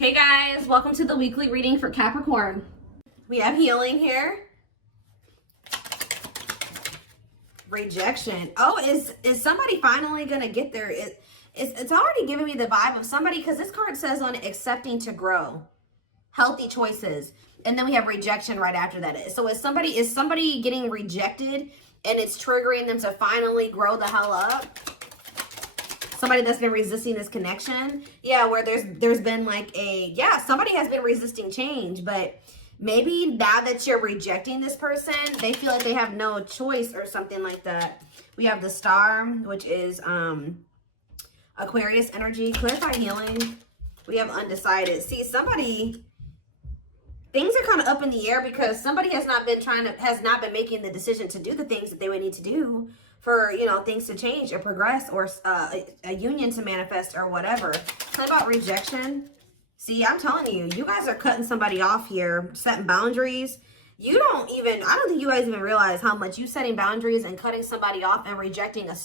Hey guys, welcome to the weekly reading for Capricorn. We have healing here. Rejection. Oh, is somebody finally gonna get there? It's already giving me the vibe of somebody, because this card says on accepting to grow, healthy choices, and then we have rejection right after that. So is somebody getting rejected and it's triggering them to finally grow the hell up? Somebody that's been resisting this connection. Yeah, where there's been like somebody has been resisting change, but maybe now that you're rejecting this person, they feel like they have no choice or something like that. We have the Star, which is Aquarius energy. Clarify healing. We have undecided. See, things are kind of up in the air because somebody has not been making the decision to do the things that they would need to do for, things to change or progress, or a union to manifest or whatever. Tell me about rejection. See, I'm telling you, you guys are cutting somebody off here, setting boundaries. I don't think you guys even realize how much you setting boundaries and cutting somebody off and rejecting a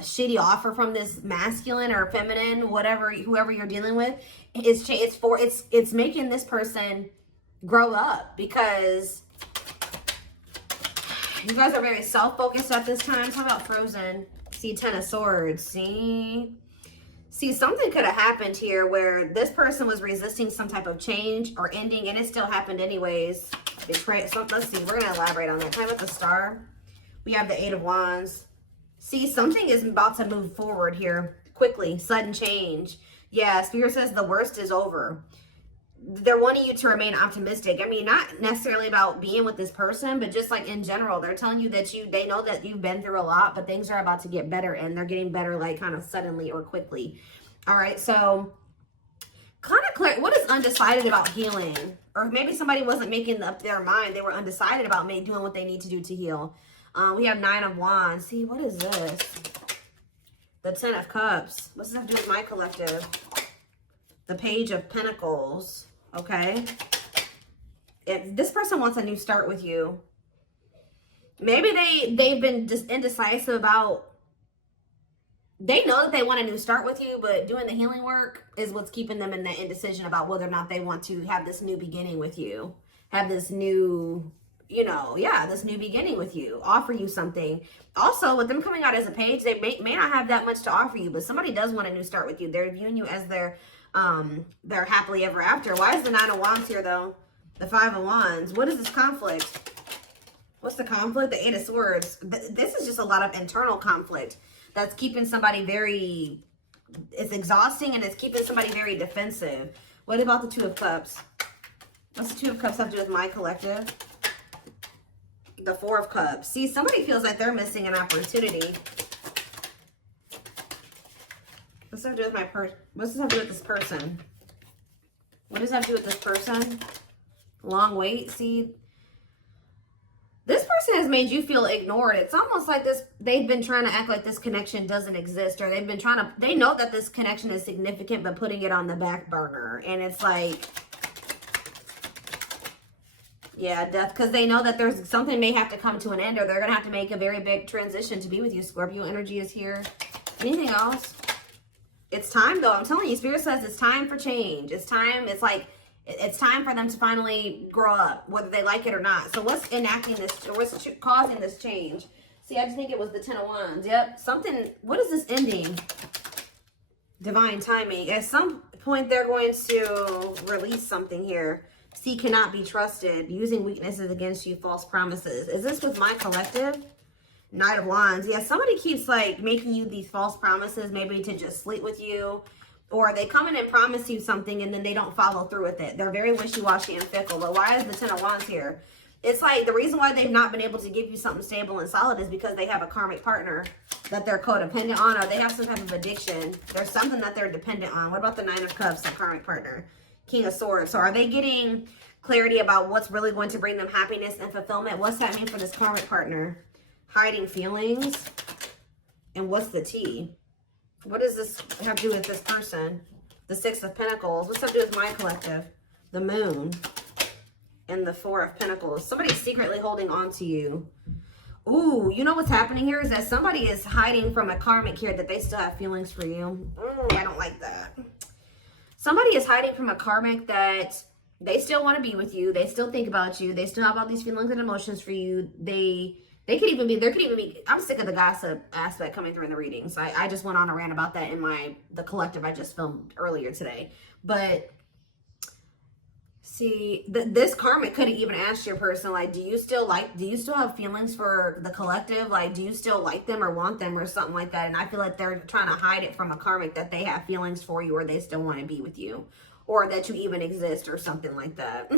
shitty offer from this masculine or feminine, whoever you're dealing with. It's making this person grow up, because you guys are very self-focused at this time. Talk about Frozen. See, Ten of Swords. See, something could have happened here where this person was resisting some type of change or ending, and it still happened anyways. Betrayal. So let's see. We're going to elaborate on that. Time with the Star. We have the Eight of Wands. See, something is about to move forward here quickly. Sudden change. Yeah, Spirit says the worst is over. They're wanting you to remain optimistic. I mean, not necessarily about being with this person, but just like in general, they're telling you that they know that you've been through a lot, but things are about to get better, and they're getting better like kind of suddenly or quickly. All right, so kind of clear. What is undecided about healing? Or maybe somebody wasn't making up their mind. They were undecided about doing what they need to do to heal. We have Nine of Wands. See, what is this? The Ten of Cups. What's this have to do with my collective? The Page of Pentacles. Okay. If this person wants a new start with you, maybe they've been just indecisive about, they know that they want a new start with you, but doing the healing work is what's keeping them in that indecision about whether or not they want to have this new beginning with you, have this new, this new beginning with you, offer you something. Also, with them coming out as a page, they may not have that much to offer you, but somebody does want a new start with you. They're viewing you as their happily ever after. Why is the Nine of Wands here though? The Five of Wands. What is this conflict? What's the conflict? The Eight of Swords. This is just a lot of internal conflict that's keeping somebody it's exhausting, and it's keeping somebody very defensive. What about the Two of Cups? What's the Two of Cups have to do with my collective? The Four of Cups. See, somebody feels like they're missing an opportunity. What's that have to do with what's this have to do with this person? What does that have to do with this person? Long wait. See, this person has made you feel ignored. It's almost like they've been trying to act like this connection doesn't exist, or they know that this connection is significant, but putting it on the back burner. And it's like, yeah, death, because they know that there's something may have to come to an end, or they're going to have to make a very big transition to be with you. Scorpio energy is here. Anything else? It's time, though. I'm telling you, Spirit says it's time for change. It's time. It's like, it's time for them to finally grow up, whether they like it or not. So what's enacting this, or what's causing this change? See, I just think it was the Ten of Wands. Yep. What is this ending? Divine timing. At some point, they're going to release something here. See, cannot be trusted. Using weaknesses against you, false promises. Is this with my collective? Knight of Wands. Yeah, somebody keeps like making you these false promises, maybe to just sleep with you, or they come in and promise you something and then they don't follow through with it. They're very wishy-washy and fickle. But why is the Ten of Wands here? It's like the reason why they've not been able to give you something stable and solid is because they have a karmic partner that they're codependent on, or they have some type of addiction. There's something that they're dependent on. What about the Nine of Cups, the karmic partner? King of Swords. So are they getting clarity about what's really going to bring them happiness and fulfillment? What's that mean for this karmic partner? Hiding feelings. And what's the T? What does this have to do with this person? The Six of Pentacles. What's that to do with my collective? The Moon. And the Four of Pentacles. Somebody's secretly holding on to you. Ooh, you know what's happening here is that somebody is hiding from a karmic here that they still have feelings for you. I don't like that. Somebody is hiding from a karmic that they still want to be with you. They still think about you. They still have all these feelings and emotions for you. There could even be, I'm sick of the gossip aspect coming through in the readings. I just went on a rant about that in the collective I just filmed earlier today. But see, this karmic could have even asked your person, like, do you still have feelings for the collective? Like, do you still like them or want them or something like that? And I feel like they're trying to hide it from a karmic that they have feelings for you or they still want to be with you or that you even exist or something like that.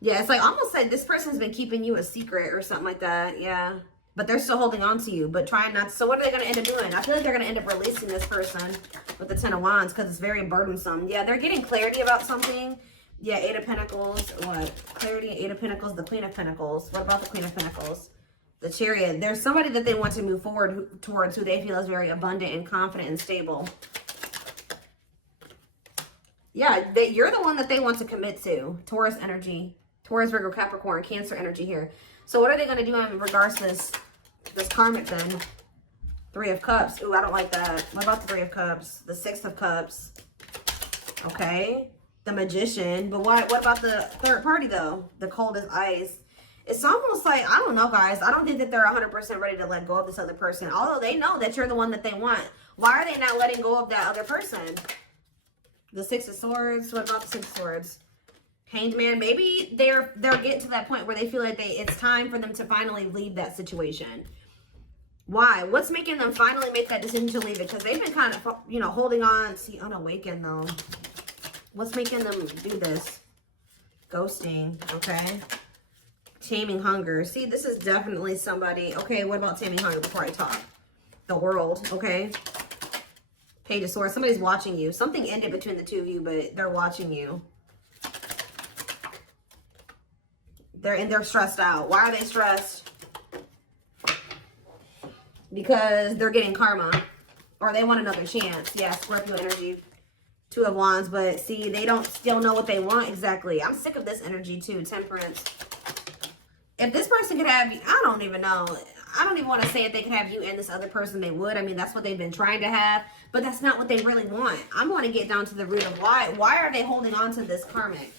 Yeah, it's like almost like this person's been keeping you a secret or something like that. Yeah, but they're still holding on to you, but trying not to. So what are they going to end up doing? I feel like they're going to end up releasing this person with the Ten of Wands because it's very burdensome. Yeah, they're getting clarity about something. Yeah, Eight of Pentacles. What? Clarity, Eight of Pentacles, the Queen of Pentacles. What about the Queen of Pentacles? The Chariot. There's somebody that they want to move forward towards who they feel is very abundant and confident and stable. Yeah, you're the one that they want to commit to. Taurus energy. Taurus, Virgo, Capricorn, Cancer energy here. So what are they going to do in regards to this karmic then? Three of Cups. Ooh, I don't like that. What about the Three of Cups? The Six of Cups. Okay. The Magician. But what about the third party though? The Cold as Ice. It's almost like, I don't know, guys. I don't think that they're 100% ready to let go of this other person. Although they know that you're the one that they want. Why are they not letting go of that other person? The Six of Swords. What about the Six of Swords? Hanged Man. Maybe they're getting to that point where they feel like it's time for them to finally leave that situation. Why? What's making them finally make that decision to leave it? Because they've been kind of, you know, holding on. See, unawakened though. What's making them do this? Ghosting. Okay. Taming Hunger. See, this is definitely somebody. Okay, what about Taming Hunger before I talk? The World. Okay. Page of Swords. Somebody's watching you. Something ended between the two of you, but they're watching you. They're stressed out. Why are they stressed? Because they're getting karma. Or they want another chance. Yeah, Scorpio energy. Two of Wands. But see, they don't still know what they want exactly. I'm sick of this energy too. Temperance. If this person could have you, I don't even know. I don't even want to say if they could have you and this other person, they would. I mean, that's what they've been trying to have. But that's not what they really want. I'm going to get down to the root of why. Why are they holding on to this karmic?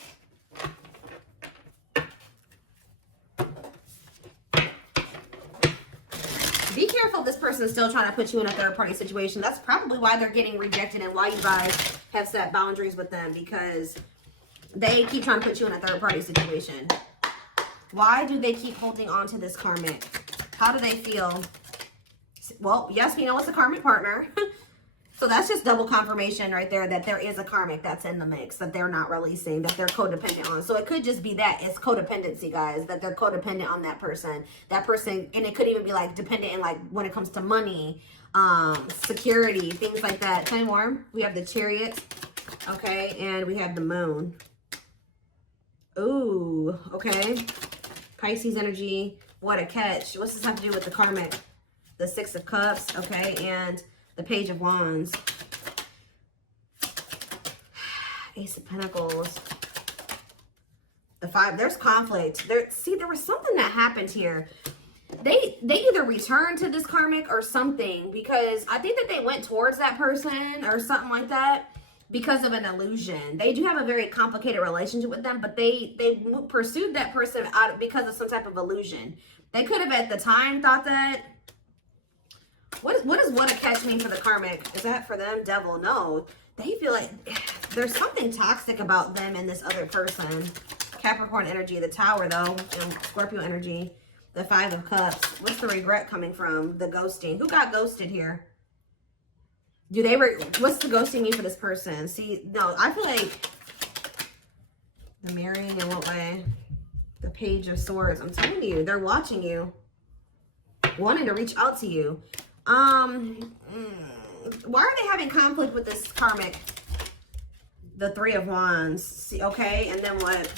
Be careful if this person is still trying to put you in a third-party situation. That's probably why they're getting rejected and why you guys have set boundaries with them, because they keep trying to put you in a third-party situation. Why do they keep holding on to this karmic? How do they feel? Well, yes, we know it's a karmic partner. So that's just double confirmation right there that there is a karmic that's in the mix that they're not releasing, that they're codependent on. So it could just be that it's codependency, guys, that they're codependent on that person. That person, and it could even be like dependent in like when it comes to money, security, things like that. Tell me more. We have the Chariot, okay, and we have the Moon. Ooh, okay. Pisces energy. What a catch. What's this have to do with the karmic? The Six of Cups, okay, and the Page of Wands. Ace of Pentacles. The Five. There's conflict. See, there was something that happened here. They either returned to this karmic or something, because I think that they went towards that person or something like that because of an illusion. They do have a very complicated relationship with them, but they pursued that person because of some type of illusion. They could have at the time thought that. What does what a catch mean for the karmic? Is that for them? Devil? No. They feel like there's something toxic about them and this other person. Capricorn energy, the Tower though, and Scorpio energy, the Five of Cups. What's the regret coming from? The ghosting. Who got ghosted here? What's the ghosting mean for this person? See, no, I feel like the marrying in what way? The Page of Swords. I'm telling you, they're watching you, wanting to reach out to you. Why are they having conflict with this karmic? The Three of Wands. See, okay, and then what?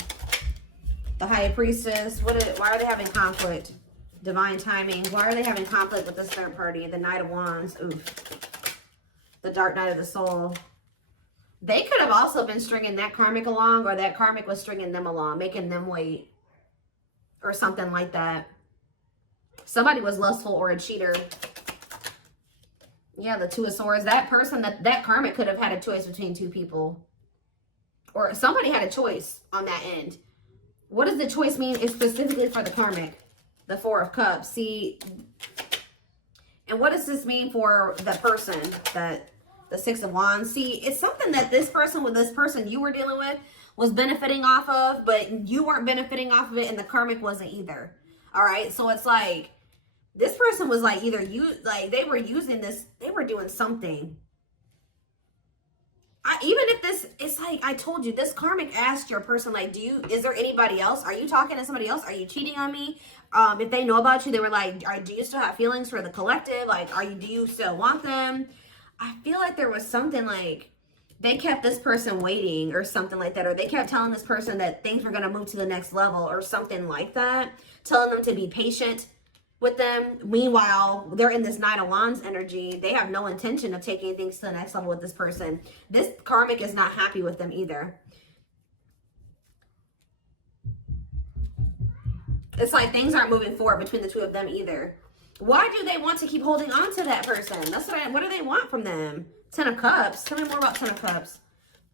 The High Priestess. Why are they having conflict? Divine Timing. Why are they having conflict with this third party? The Knight of Wands. Oof. The Dark Night of the Soul. They could have also been stringing that karmic along, or that karmic was stringing them along, making them wait, or something like that. Somebody was lustful or a cheater. Yeah, the Two of Swords. That person, that karmic could have had a choice between two people. or somebody had a choice on that end. What does the choice mean? It's specifically for the karmic, the Four of Cups. See, and what does this mean for the person, that the Six of Wands? See, it's something that this person with this person you were dealing with was benefiting off of, but you weren't benefiting off of it, and the karmic wasn't either. All right, so it's like this person was like either they were using this, they were doing something. Even if this, it's like I told you, this karmic asked your person, like, is there anybody else? Are you talking to somebody else? Are you cheating on me? If they know about you, they were like, do you still have feelings for the collective? Like, do you still want them? I feel like there was something like they kept this person waiting or something like that, or they kept telling this person that things were going to move to the next level or something like that, telling them to be patient with them. Meanwhile, they're in this Nine of Wands energy. They have no intention of taking things to the next level with this person. This karmic is not happy with them either. It's like things aren't moving forward between the two of them either. Why do they want to keep holding on to that person? That's what do they want from them? Ten of Cups. Tell me more about Ten of Cups.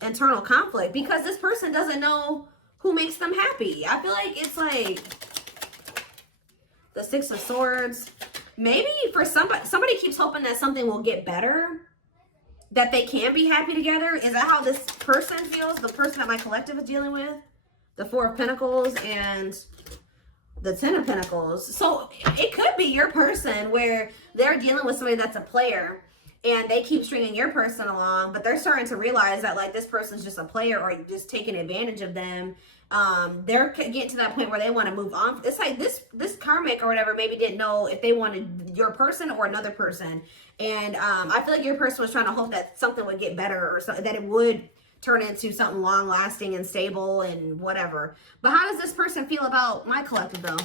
Internal conflict. Because this person doesn't know who makes them happy. I feel like it's like the Six of Swords. Maybe for somebody keeps hoping that something will get better, that they can be happy together. Is that how this person feels? The person that my collective is dealing with? The Four of Pentacles and the Ten of Pentacles. So it could be your person where they're dealing with somebody that's a player and they keep stringing your person along, but they're starting to realize that like this person's just a player or just taking advantage of them. They're getting to that point where they want to move on. It's like this karmic or whatever maybe didn't know if they wanted your person or another person. And I feel like your person was trying to hope that something would get better or something, that it would turn into something long lasting and stable and whatever. But how does this person feel about my collective though?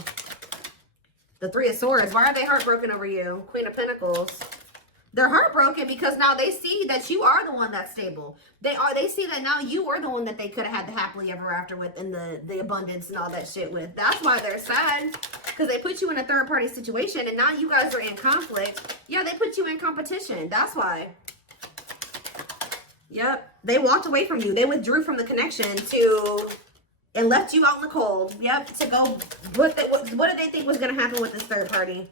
The Three of Swords. Why are they heartbroken over you? Queen of Pentacles. They're heartbroken because now they see that you are the one that's stable. They see that now you are the one that they could have had the happily ever after with and the abundance and all that shit with. That's why they're sad. Because they put you in a third party situation and now you guys are in conflict. Yeah, they put you in competition. That's why. Yep. They walked away from you. They withdrew from the connection and left you out in the cold. Yep. To go, what did they think was going to happen with this third party?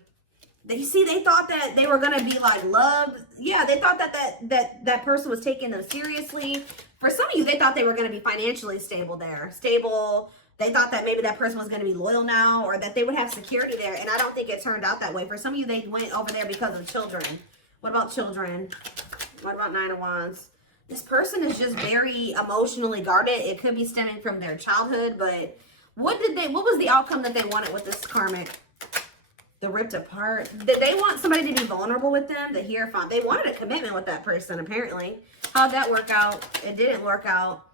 They thought that they were going to be like loved. Yeah, they thought that person was taking them seriously. For some of you, they thought they were going to be financially stable there. Stable. They thought that maybe that person was going to be loyal now or that they would have security there. And I don't think it turned out that way. For some of you, they went over there because of children. What about children? What about Nine of Wands? This person is just very emotionally guarded. It could be stemming from their childhood, but what was the outcome that they wanted with this karmic? The ripped apart. Did they want somebody to be vulnerable with them? The Hierophant. They wanted a commitment with that person, apparently. How'd that work out? It didn't work out.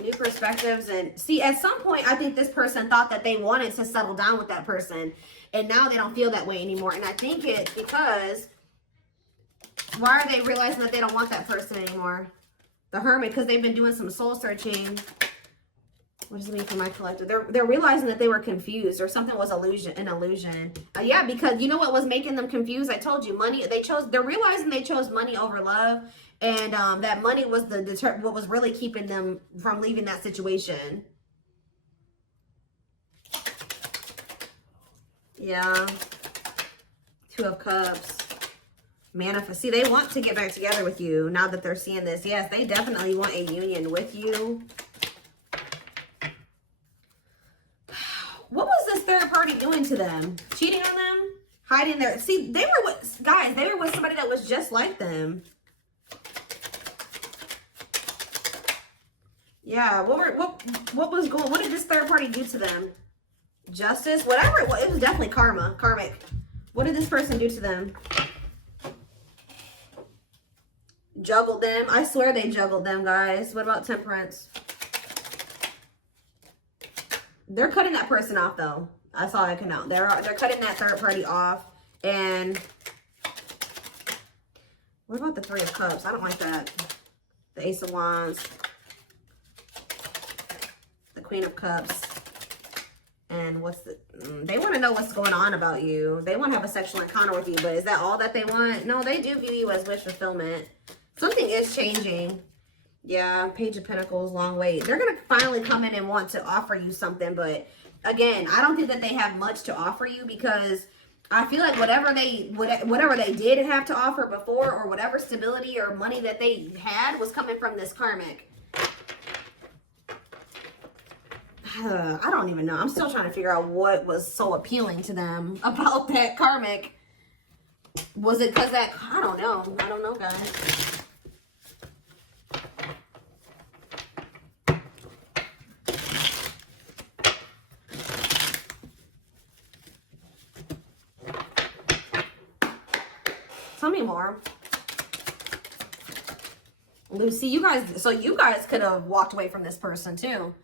New perspectives. And see, at some point, I think this person thought that they wanted to settle down with that person. And now they don't feel that way anymore. And I think it's because, why are they realizing that they don't want that person anymore? The Hermit, because they've been doing some soul searching. What does it mean for my collective? They're realizing that they were confused or something was an illusion. Yeah, because you know what was making them confused? I told you, money. They're realizing they chose money over love, and that money was what was really keeping them from leaving that situation. Yeah. Two of Cups. Manifest. See, they want to get back together with you now that they're seeing this. Yes, they definitely want a union with you. What was this third party doing to them? Cheating on them? Hiding their... See, they were with... Guys, they were with somebody that was just like them. Yeah, what was going... What did this third party do to them? Justice? Whatever it was. It was definitely karma. Karmic. What did this person do to them? Juggled them. I swear they juggled them, guys. What about Temperance? They're cutting that person off, though. That's all I can know. They're cutting that third party off. And what about the Three of Cups? I don't like that. The Ace of Wands. The Queen of Cups. And what's the... they want to know what's going on about you. They want to have a sexual encounter with you. But is that all that they want? No, they do view you as wish fulfillment. Something is changing. Yeah, Page of Pentacles, long wait. They're going to finally come in and want to offer you something. But again, I don't think that they have much to offer you, because I feel like whatever they did have to offer before, or whatever stability or money that they had, was coming from this karmic. I don't even know. I'm still trying to figure out what was so appealing to them about that karmic. Was it because that, I don't know. I don't know, guys. Tell me more. Lucy, you guys could have walked away from this person too.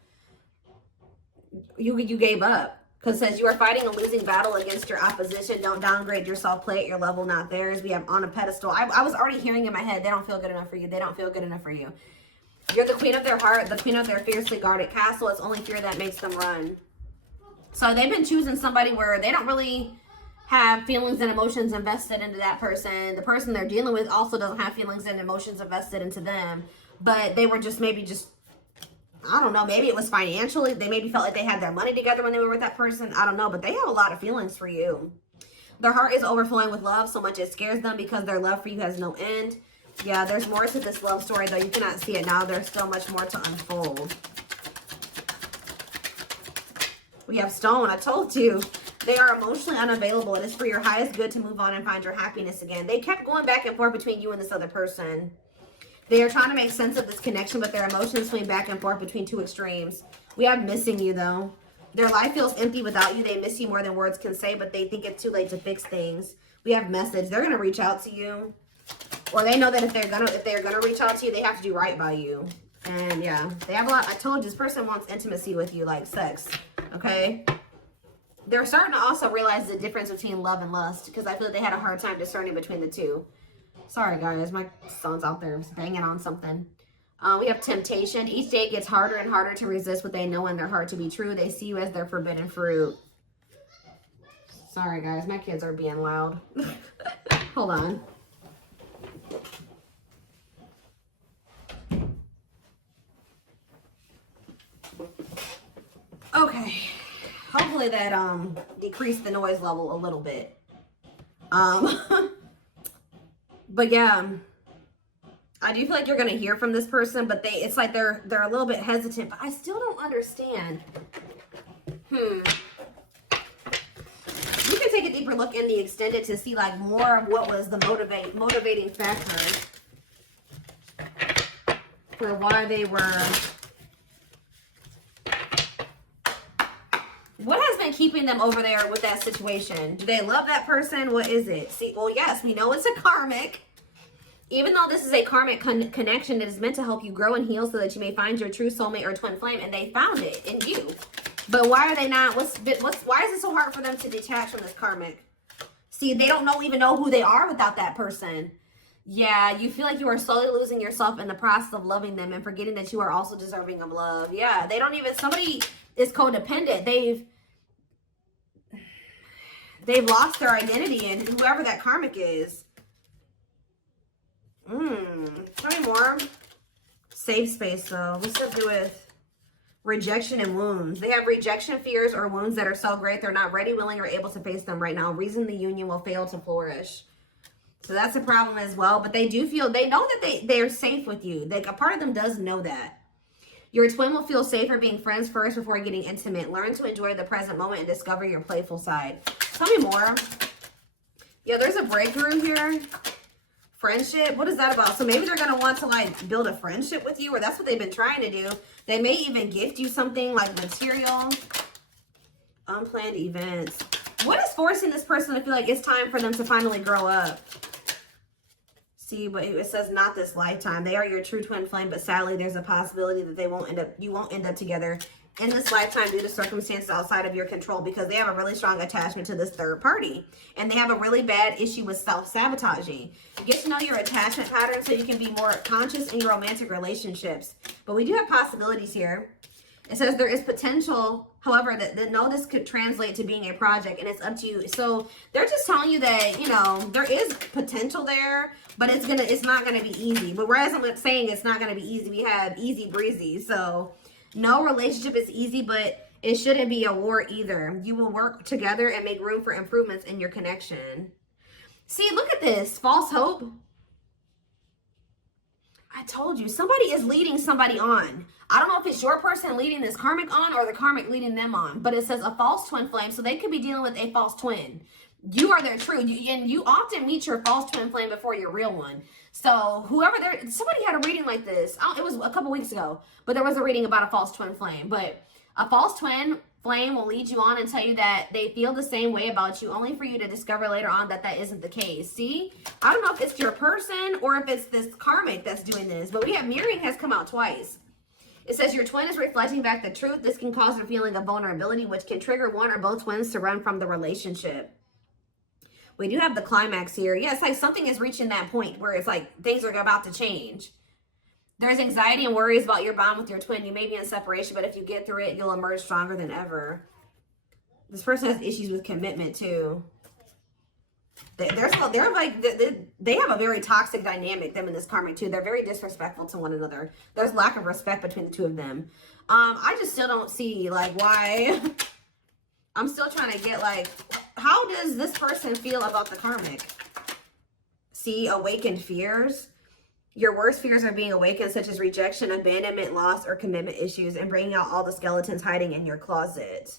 You gave up. Because it says you are fighting a losing battle against your opposition. Don't downgrade yourself. Play at your level, not theirs. We have on a pedestal. I was already hearing in my head, they don't feel good enough for you. They don't feel good enough for you. You're the queen of their heart, the queen of their fiercely guarded castle. It's only fear that makes them run. So they've been choosing somebody where they don't really have feelings and emotions invested into that person. The person they're dealing with also doesn't have feelings and emotions invested into them. But they were just I don't know, maybe it was financially. They maybe felt like they had their money together when they were with that person. I don't know, but they have a lot of feelings for you. Their heart is overflowing with love so much it scares them, because their love for you has no end. Yeah, there's more to this love story, though. You cannot see it now. There's still much more to unfold. We have Stone. I told you. They are emotionally unavailable. It is for your highest good to move on and find your happiness again. They kept going back and forth between you and this other person. They are trying to make sense of this connection, but their emotions swing back and forth between two extremes. We have missing you, though. Their life feels empty without you. They miss you more than words can say, but they think it's too late to fix things. We have message. They're gonna reach out to you, or they know that if they're gonna reach out to you, they have to do right by you. And yeah, they have a lot. I told you, this person wants intimacy with you, like sex. Okay. They're starting to also realize the difference between love and lust, because I feel like they had a hard time discerning between the two. Sorry, guys. My son's out there banging on something. We have temptation. Each day gets harder and harder to resist what they know in their heart to be true. They see you as their forbidden fruit. Sorry, guys. My kids are being loud. Hold on. Okay. Hopefully that decreased the noise level a little bit. But yeah, I do feel like you're gonna hear from this person, but it's like they're a little bit hesitant. But I still don't understand. You can take a deeper look in the extended to see like more of what was the motivating factor for why they were. What has been keeping them over there with that situation? Do they love that person? What is it? See, well, yes, we know it's a karmic. Even though this is a karmic connection, it is meant to help you grow and heal so that you may find your true soulmate or twin flame, and they found it in you. But why are they not? Why is it so hard for them to detach from this karmic? See, they don't even know who they are without that person. Yeah, you feel like you are slowly losing yourself in the process of loving them and forgetting that you are also deserving of love. Yeah, they don't even, somebody is codependent. They've lost their identity in whoever that karmic is. Tell me more. Safe space, though. What's to do with rejection and wounds? They have rejection fears or wounds that are so great they're not ready, willing, or able to face them right now. Reason the union will fail to flourish. So that's a problem as well. But they do feel, they know that they're safe with you. Like, a part of them does know that. Your twin will feel safer being friends first before getting intimate. Learn to enjoy the present moment and discover your playful side. Tell me more. Yeah, there's a breakthrough here. Friendship. What is that about? So maybe they're going to want to like build a friendship with you, or that's what they've been trying to do. They may even gift you something like material. Unplanned events. What is forcing this person to feel like it's time for them to finally grow up? See, but it says not this lifetime. They are your true twin flame, but sadly there's a possibility that you won't end up together in this lifetime due to circumstances outside of your control, because they have a really strong attachment to this third party, and they have a really bad issue with self-sabotaging. Get to know your attachment pattern so you can be more conscious in your romantic relationships. But we do have possibilities here. It says there is potential, however, that no, this could translate to being a project, and it's up to you. So they're just telling you that, you know, there is potential there, but it's not gonna be easy. But whereas I'm saying it's not gonna be easy, we have easy breezy. So no relationship is easy, but it shouldn't be a war either. You will work together and make room for improvements in your connection. See, look at this, false hope. I told you, somebody is leading somebody on. I don't know if it's your person leading this karmic on or the karmic leading them on, but it says a false twin flame, so they could be dealing with a false twin. You are their true, and you often meet your false twin flame before your real one. So whoever somebody had a reading like this. It was a couple weeks ago, but there was a reading about a false twin flame. But a false twin flame will lead you on and tell you that they feel the same way about you, only for you to discover later on that that isn't the case. See, I don't know if it's your person or if it's this karmic that's doing this, but we have mirroring has come out twice. It says your twin is reflecting back the truth. This can cause a feeling of vulnerability, which can trigger one or both twins to run from the relationship. We do have the climax here. Yeah, it's like something is reaching that point where it's like things are about to change. There's anxiety and worries about your bond with your twin. You may be in separation, but if you get through it, you'll emerge stronger than ever. This person has issues with commitment too. They have a very toxic dynamic, them and this karmic too. They're very disrespectful to one another. There's lack of respect between the two of them. I just still don't see like why. I'm still trying to get like, how does this person feel about the karmic? See, awakened fears. Your worst fears are being awakened, such as rejection, abandonment, loss, or commitment issues, and bringing out all the skeletons hiding in your closet.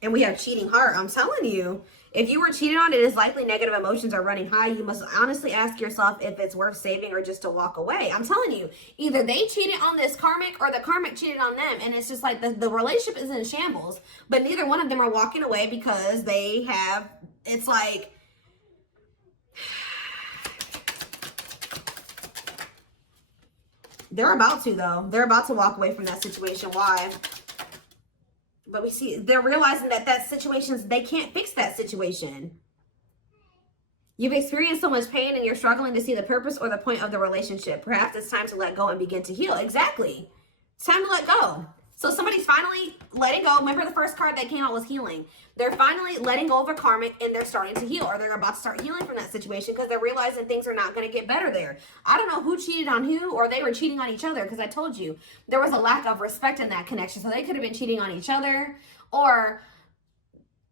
And we have cheating heart. I'm telling you, if you were cheated on, it is likely negative emotions are running high. You must honestly ask yourself if it's worth saving or just to walk away. I'm telling you, either they cheated on this karmic or the karmic cheated on them. And it's just like the relationship is in shambles, but neither one of them are walking away because they have, it's like, they're about to though. They're about to walk away from that situation. Why? But we see they're realizing that situations, they can't fix that situation. You've experienced so much pain and you're struggling to see the purpose or the point of the relationship. Perhaps it's time to let go and begin to heal. Exactly. It's time to let go. So somebody's finally letting go. Remember the first card that came out was healing. They're finally letting go of a karmic and they're starting to heal, or they're about to start healing from that situation because they're realizing things are not going to get better there. I don't know who cheated on who, or they were cheating on each other, because I told you there was a lack of respect in that connection. So they could have been cheating on each other, or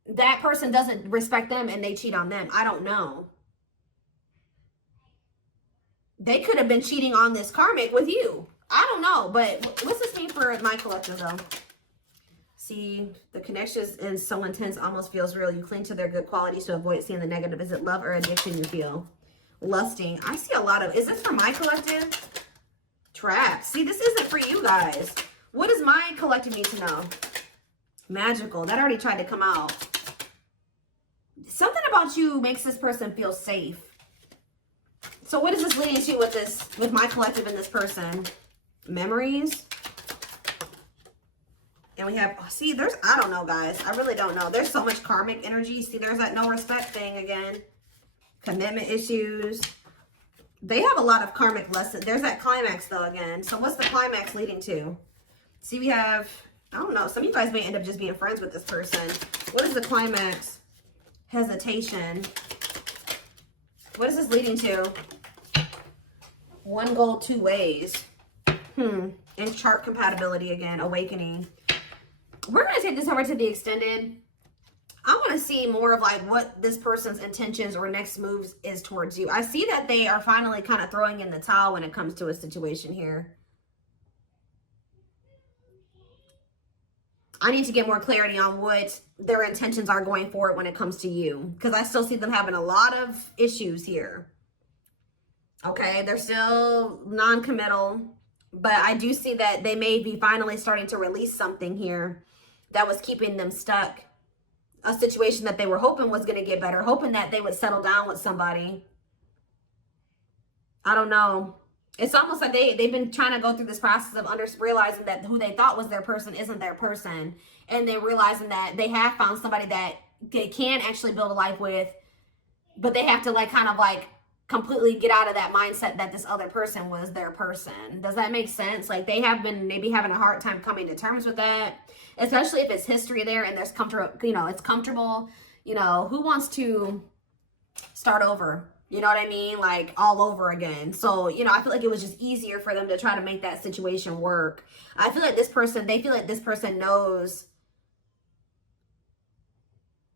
that person doesn't respect them and they cheat on them. I don't know. They could have been cheating on this karmic with you. I don't know, but what's this mean for my collective though? See, the connection is so intense, almost feels real. You cling to their good qualities to avoid seeing the negative. Is it love or addiction you feel? Lusting. I see a lot of, is this for my collective? Trap. See, this isn't for you guys. What does my collective need to know? Magical. That already tried to come out. Something about you makes this person feel safe. So what is this leading to with my collective and this person? Memories. And we have, see, I don't know, guys. I really don't know. There's so much karmic energy. See, there's that no respect thing again. Commitment issues. They have a lot of karmic lessons. There's that climax, though, again. So what's the climax leading to? See, we have, I don't know. Some of you guys may end up just being friends with this person. What is the climax? Hesitation. What is this leading to? One goal, two ways. And chart compatibility again. Awakening. We're going to take this over to the extended. I want to see more of like what this person's intentions or next moves is towards you. I see that they are finally kind of throwing in the towel when it comes to a situation here. I need to get more clarity on what their intentions are going forward when it comes to you, because I still see them having a lot of issues here. Okay, they're still non-committal, but I do see that they may be finally starting to release something here that was keeping them stuck. A situation that they were hoping was going to get better, hoping that they would settle down with somebody. I don't know. It's almost like they've been trying to go through this process of realizing that who they thought was their person isn't their person. And they're realizing that they have found somebody that they can actually build a life with, but they have to like kind of like completely get out of that mindset that this other person was their person. Does that make sense? Like, they have been maybe having a hard time coming to terms with that, especially if it's history there and there's comfortable, you know, it's comfortable. You know, who wants to start over? You know what I mean? Like, all over again. So, you know, I feel like it was just easier for them to try to make that situation work. I feel like this person, they feel like this person knows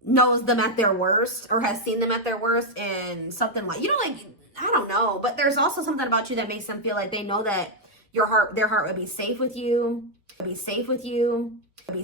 them at their worst, or has seen them at their worst, and something like, you know, like, I don't know, but there's also something about you that makes them feel like they know that their heart would be safe with you,